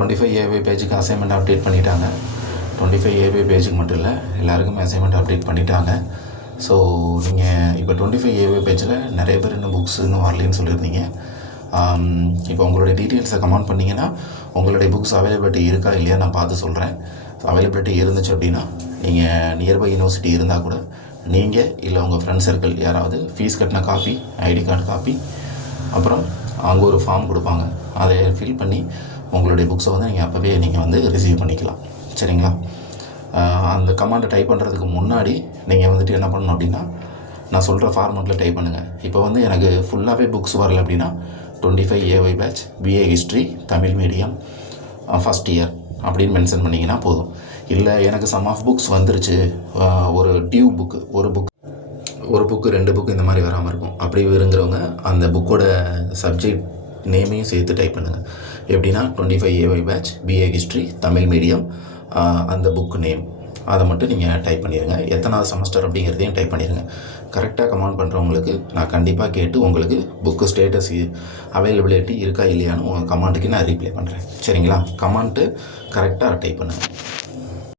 25 ஏவை பேஜுக்கு assignment update பண்ணிட்டாங்க. 25 ஏவை பேஜுக்கு மட்டும் இல்லை, எல்லாருக்குமே அசைன்மெண்ட் அப்டேட் பண்ணிட்டாங்க. ஸோ நீங்கள் இப்போ 25 ஏவை பேஜில் நிறைய பேர் இன்னும் புக்ஸ் இன்னும் வரலன்னு சொல்லியிருந்தீங்க. இப்போ உங்களுடைய டீட்டெயில்ஸை கமெண்ட் பண்ணிங்கன்னா உங்களுடைய புக்ஸ் அவைலபிலிட்டி இருக்கா இல்லையா நான் பார்த்து சொல்கிறேன். அவைலபிலிட்டி இருந்துச்சு அப்படின்னா நீங்கள் நியர்பை யூனிவர்சிட்டி இருந்தால் கூட நீங்கள் இல்லை உங்கள் ஃப்ரெண்ட் சர்க்கிள் யாராவது ஃபீஸ் கட்டின காப்பி, ஐடி கார்டு காப்பி, அப்புறம் அங்கே ஒரு ஃபார்ம் கொடுப்பாங்க, அதை ஃபில் பண்ணி உங்களுடைய புக்ஸை வந்து நீங்கள் அப்போவே நீங்கள் வந்து ரிசீவ் பண்ணிக்கலாம். சரிங்களா? அந்த கமாண்டை டைப் பண்ணுறதுக்கு முன்னாடி நீங்கள் வந்துட்டு என்ன பண்ணணும் அப்படின்னா, நான் சொல்கிற ஃபார்மெட்டில் டைப் பண்ணுங்கள். இப்போ வந்து எனக்கு ஃபுல்லாகவே புக்ஸ் வரல அப்படின்னா 25 AY batch BA history Tamil medium first year அப்படின்னு மென்ஷன் பண்ணிங்கன்னா போதும். இல்லை எனக்கு சம் ஆஃப் புக்ஸ் வந்துருச்சு, ஒரு டியூ புக்கு, ஒரு புக்கு 2 புக்கு இந்த மாதிரி வராமல் இருக்கும், அப்படி இருங்கிறவங்க அந்த புக்கோட சப்ஜெக்ட் நேமையும் சேர்த்து டைப் பண்ணுங்கள். எப்படின்னா 25 AY batch BA history Tamil medium, அந்த புக்கு நேம் அதை மட்டும் நீங்கள் டைப் பண்ணிடுங்க. எத்தனாவது செமஸ்டர் அப்படிங்கிறதையும் டைப் பண்ணிடுங்க. கரெக்டாக கமெண்ட் பண்ணுறவங்களுக்கு நான் கண்டிப்பாக கேட்டு உங்களுக்கு புக்கு ஸ்டேட்டஸ் அவைலபிலிட்டி இருக்கா இல்லையான்னு உங்கள் கமெண்ட்டுக்கு நான் ரீப்ளை பண்ணுறேன். சரிங்களா? கமெண்ட்டு கரெக்டாக டைப் பண்ணுங்கள்.